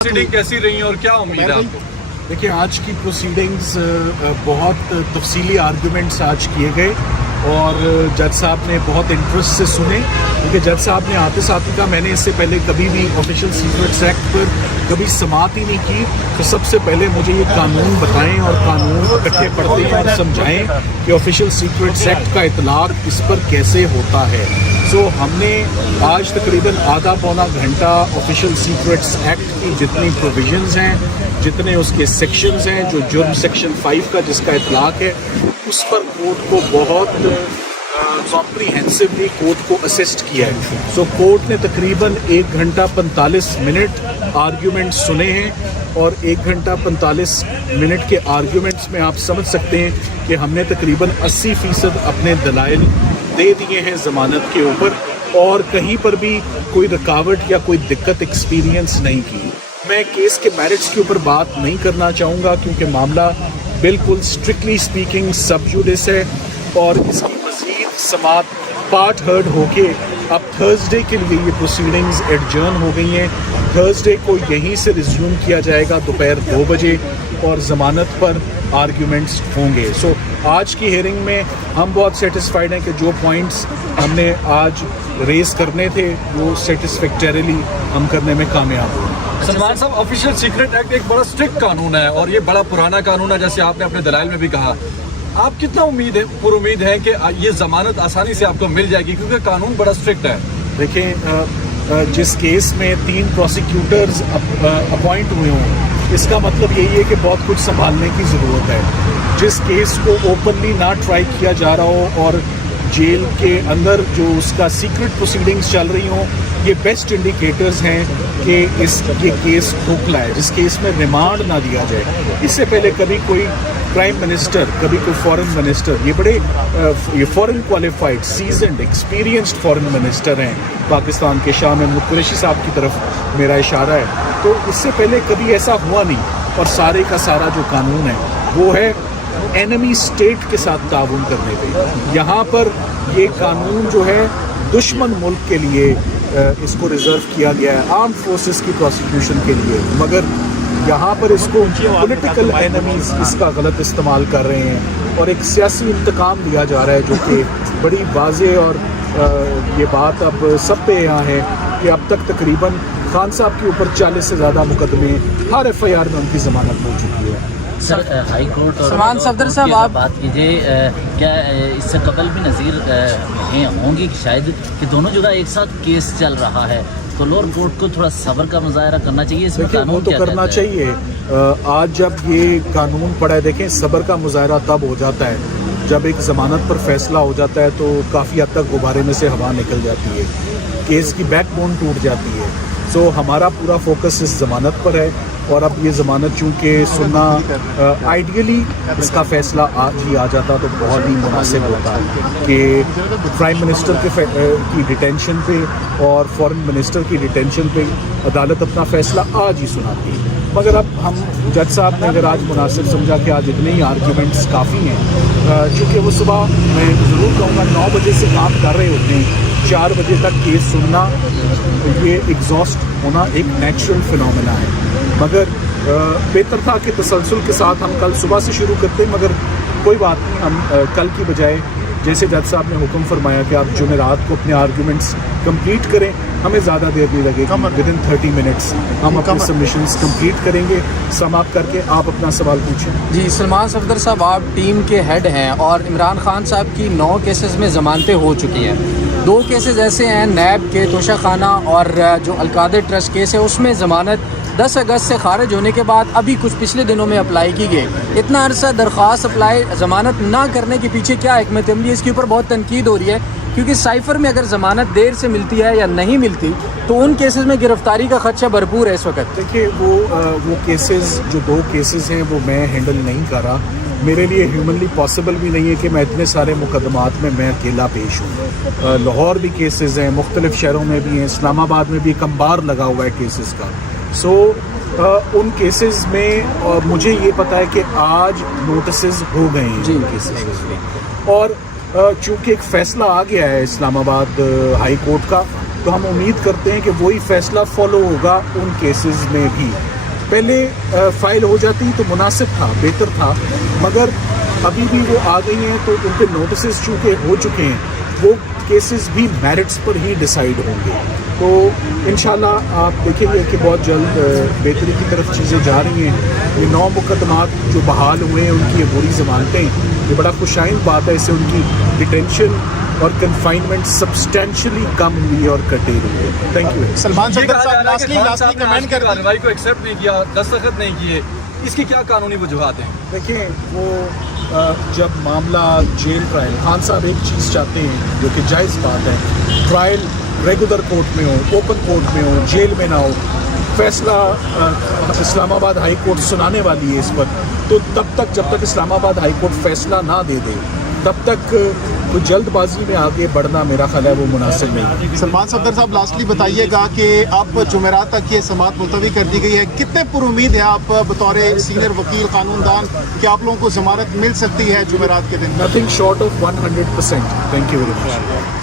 Proceeding कैसी रही और क्या उम्मीद है आपको? देखिए, आज की प्रोसीडिंग्स बहुत तफसीली आर्गूमेंट्स आज किए गए और जज साहब ने बहुत इंटरेस्ट से सुने, क्योंकि जज साहब ने आते साथ ही कहा मैंने इससे पहले कभी भी ऑफिशियल सीक्रेट्स एक्ट पर कभी समाअत ही नहीं की, तो सबसे पहले मुझे ये कानून बताएं और कानून इकट्ठे पढ़ते हैं और समझाएं कि ऑफिशियल सीक्रेट्स एक्ट का इतलाक इस पर कैसे होता है। सो हमने आज तकरीबन आधा पौना घंटा ऑफिशियल सीक्रेट्स एक्ट की जितनी प्रोविजंस हैं, जितने उसके सेक्शंस हैं, जो जुर्म सेक्शन 5 का जिसका इतलाक है, उस पर कोर्ट को बहुत कॉम्प्रीहेंसिवली कोर्ट को असिस्ट किया है। सो कोर्ट ने तकरीबन 1 घंटा 45 मिनट आर्ग्यूमेंट सुने हैं और 1 घंटा 45 मिनट के आर्ग्यूमेंट्स में आप समझ सकते हैं कि हमने तकरीबन 80% अपने दलाइल दे दिए हैं ज़मानत के ऊपर और कहीं पर भी कोई रुकावट या कोई दिक्कत एक्सपीरियंस नहीं की। मैं केस के मेरिट्स के ऊपर बात नहीं करना चाहूँगा क्योंकि मामला बिल्कुल स्ट्रिक्टली स्पीकिंग सब जुडिस है और इसकी मज़ीद समाअत पार्ट हर्ड होके अब थर्सडे के लिए ये प्रोसीडिंग्स एडजर्न हो गई हैं। थर्सडे को यहीं से रिज्यूम किया जाएगा दोपहर 2 बजे और ज़मानत पर आर्ग्यूमेंट्स होंगे। सो आज की हियरिंग में हम बहुत सेटिस्फाइड हैं कि जो पॉइंट्स हमने आज रेस करने थे वो सेटिस्फैक्टरीली हम करने में कामयाब हुए। सलमान साहब, ऑफिशियल सीक्रेट एक्ट एक बड़ा स्ट्रिक्ट कानून है और ये बड़ा पुराना कानून है, जैसे आपने अपने दलाइल में भी कहा। आप कितना उम्मीद है कि ये जमानत आसानी से आपको मिल जाएगी, क्योंकि कानून बड़ा स्ट्रिक्ट है? देखिए, जिस केस में 3 प्रोसिक्यूटर्स अपॉइंट हुए हों, इसका मतलब यही है कि बहुत कुछ संभालने की ज़रूरत है। जिस केस को ओपनली ना ट्राई किया जा रहा हो और जेल के अंदर जो उसका सीक्रेट प्रोसीडिंग्स चल रही हों, ये बेस्ट इंडिकेटर्स हैं कि ये केस खोखला है। जिस केस में रिमांड ना दिया जाए, इससे पहले कभी कोई प्राइम मिनिस्टर, कभी कोई फॉरेन मिनिस्टर, ये foreign qualified seasoned experienced foreign minister हैं पाकिस्तान के, शाह महमूद कुरैशी साहब की तरफ मेरा इशारा है, तो इससे पहले कभी ऐसा हुआ नहीं। और सारे का सारा जो कानून है वो है एनिमी स्टेट के साथ ताउन करने पे। यहाँ पर ये कानून जो है दुश्मन मुल्क के लिए इसको रिजर्व किया गया है, आर्म्ड फोर्सेस की प्रोसिक्यूशन के लिए, मगर यहाँ पर इसको पॉलिटिकल एनिमीज इसका गलत इस्तेमाल कर रहे हैं और एक सियासी इंतकाम लिया जा रहा है, जो कि बड़ी वाज़ेह और ये बात अब सब पे यहाँ है कि अब तक तकरीबन खान साहब के ऊपर 40 से ज़्यादा मुकदमे हर FIR में उनकी ज़मानत हो चुकी है। सर, हाई कोर्ट और सलमान सफदर साहब, आप बात कीजिए, क्या इससे कबल भी नज़ीर होंगी कि शायद कि दोनों जगह एक साथ केस चल रहा है, तो लोअर कोर्ट को थोड़ा सब्र का मुजाहरा करना चाहिए? इसमें वो तो करना चाहिए। आज जब ये कानून पड़ा है, देखें, सब्र का मुजाहरा तब हो जाता है जब एक ज़मानत पर फैसला हो जाता है तो काफ़ी हद तक गुब्बारे में से हवा निकल जाती है, केस की बैकबोन टूट जाती है। सो हमारा पूरा फोकस इस ज़मानत पर है और अब ये ज़मानत चूँकि सुनना आइडियली इसका फ़ैसला आज ही आ जाता तो बहुत ही मुनासिब होता कि प्राइम मिनिस्टर की डिटेंशन पे और फॉरेन मिनिस्टर की डिटेंशन पे अदालत अपना फ़ैसला आज ही सुनाती। मगर अब हम जज साहब ने अगर आज मुनासिब समझा कि आज इतने ही आर्ग्यूमेंट्स काफ़ी हैं, चूँकि वो सुबह मैं ज़रूर कहूँगा 9 बजे से काम कर रहे होते हैं, 4 बजे तक केस सुनना, ये एग्जॉस्ट होना एक नेचुरल फिनोमेना है। मगर बेहतर था कि तसलसल के साथ हम कल सुबह से शुरू करते, मगर कोई बात नहीं, हम कल की बजाय जैसे जज साहब ने हुक्म फरमाया कि आप जुमेरात को अपने आर्ग्यूमेंट्स कंप्लीट करें, हमें ज़्यादा देर नहीं लगेगी, विदिन 30 मिनट्स हम अपने सबमिशंस कंप्लीट करेंगे। समाप्त करके आप अपना सवाल पूछें। जी, सलमान सफदर साहब, आप टीम के हेड हैं और इमरान खान साहब की 9 केसेस में ज़मानतें हो चुकी हैं। 2 केसेस ऐसे हैं, नैब के तोशा खाना और जो अलकादर ट्रस्ट केस है, उसमें ज़मानत 10 अगस्त से खारिज होने के बाद अभी कुछ पिछले दिनों में अप्लाई की गई। इतना अरसा दरख्वास्त अप्लाई ज़मानत ना करने के पीछे क्या हिकमत अमली? इसके ऊपर बहुत तनकीद हो रही है, क्योंकि साइफर में अगर ज़मानत देर से मिलती है या नहीं मिलती तो उन केसेस में गिरफ्तारी का खदशा भरपूर है इस वक्त। देखिए, वो केसेस जो 2 केसेस हैं वो मैं हैंडल नहीं कर रहा। मेरे लिए ह्यूमनली पॉसिबल भी नहीं है कि मैं इतने सारे मुकदमात में मैं अकेला पेश हूँ। लाहौर भी केसेस हैं, मुख्तलिफ शहरों में भी हैं, इस्लामाबाद में भी एक अंबार लगा हुआ है केसेस का। सो उन केसेस में मुझे ये पता है कि आज नोटिसेस हो गए हैं उन केसेस में, और चूँकि एक फ़ैसला आ गया है इस्लामाबाद हाई कोर्ट का, तो हम उम्मीद करते हैं कि वही फ़ैसला फॉलो होगा उन केसेस में भी। پہلے فائل ہو جاتی تو مناسب تھا، بہتر تھا، مگر ابھی بھی وہ آ گئی ہیں تو ان کے نوٹسز چونکہ ہو چکے ہیں، وہ کیسز بھی میرٹس پر ہی ڈیسائیڈ ہوں گے. تو انشاءاللہ آپ دیکھیں گے کہ بہت جلد بہتری کی طرف چیزیں جا رہی ہیں. یہ 9 مقدمات جو بحال ہوئے ہیں ان کی عبوری ضمانتیں، یہ بڑا خوشائند بات ہے. اس سے ان کی ڈیٹینشن اور کنفائنمنٹ سبسٹینشلی کم ہوئی ہے اور کٹے ہوئی ہے. Thank you. سلمان یہ صدر کہا جا صاحب رہا ہے کہ خان صاحب نے آج کمنٹ کی کر کارروائی کو ایکسیپٹ نہیں کیا، دستخط نہیں کیے، اس کی کیا قانونی وجوہات ہیں؟ دیکھیں وہ جب معاملہ جیل ٹرائل، خان صاحب ایک چیز چاہتے ہیں جو کہ جائز بات ہے، ٹرائل ریگولر کورٹ میں ہو، اوپن کورٹ میں ہو، جیل میں نہ ہو. فیصلہ اسلام آباد ہائی کورٹ سنانے والی ہے اس پر، تو تب تک جب تک اسلام آباد ہائی کورٹ فیصلہ نہ دے دے تب تک کوئی جلد بازی میں آگے بڑھنا میرا خیال ہے وہ مناسب نہیں. سلمان صدر صاحب لاسٹلی بتائیے گا کہ اب جمعرات تک یہ سماعت ملتوی کر دی گئی ہے، کتنے پر امید ہے آپ بطور سینئر وکیل قانون دان کہ آپ لوگوں کو ضمانت مل سکتی ہے جمعرات کے دن؟ Nothing short of 100%. Thank you very much.